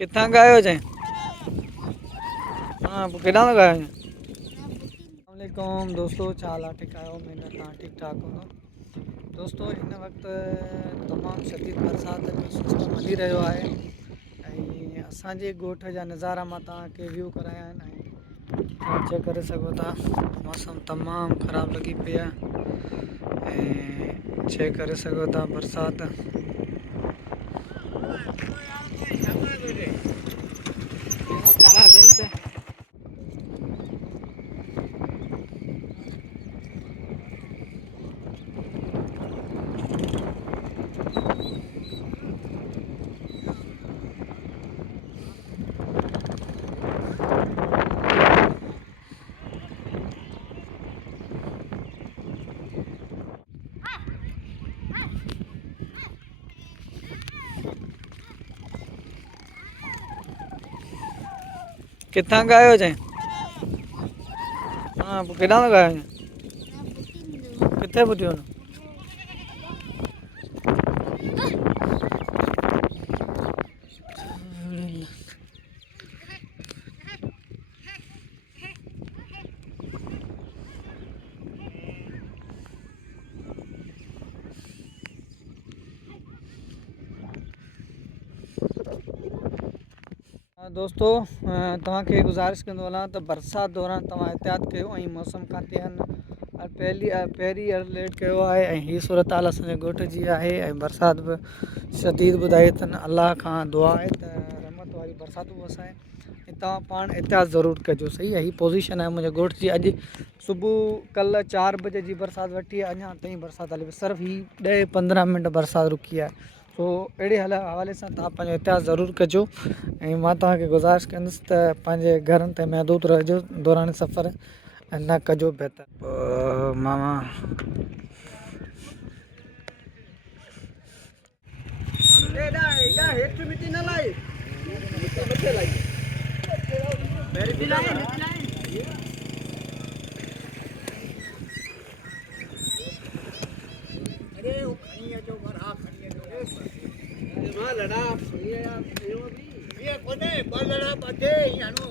कितना गए हो जाए? हाँ कितना गए हो? वालेकुम दोस्तों, चाला ठीक आयो मैंने तव्हां ठीक ठाक हूंदो। दोस्तों इन वक्त तमाम शदीद बरसात जो सिस्टम हली रहियो आहे ऐं असांजे ॻोठ जा नज़ारा मां तव्हांखे व्यू कराया आहिनि ऐं तव्हां चेक करे सघो था मौसम तमामु ख़राबु लॻी पई आहे ऐं चेक करे सघो था बरसाति कितना गए हो जाए? हाँ कितना गए हो? कितने बुटी हो? दोस्तों तव्हांखे गुज़ारिश कंदो हलां त बरसाति दौरान तव्हां एहतियात कयो ऐं मौसम खां ध्यान पहिरीं अलर्ट कयो आहे ऐं हीअ सूरत हाल असांजे ॻोठ जी आहे ऐं बरसाति बि शदीद ॿुधाई अथनि। अलाह खां दुआ आहे त रहमत वारी बरसातूं वसाए ऐं तव्हां पाण एहतियात ज़रूरु कजो। सही आहे, हीअ पोज़ीशन आहे मुंहिंजे ॻोठ जी। अॼु सुबुह कल्ह 4 बजे जी बरसाति वठी आहे, अञा ताईं बरसाति हले पई। सिर्फ़ु ही 10-15 मिंट बरसाति रुकी आहे। सो अहिड़े हवाले सां तव्हां पंहिंजो एहतियात ज़रूरु कजो ऐं मां तव्हांखे गुज़ारिश कंदुसि त पंहिंजे घरनि ते महदूद रहिजो दौरान सफ़र ऐं न कजो बहितर। मामा लड़ा ये कोने बलड़ा बटे यानो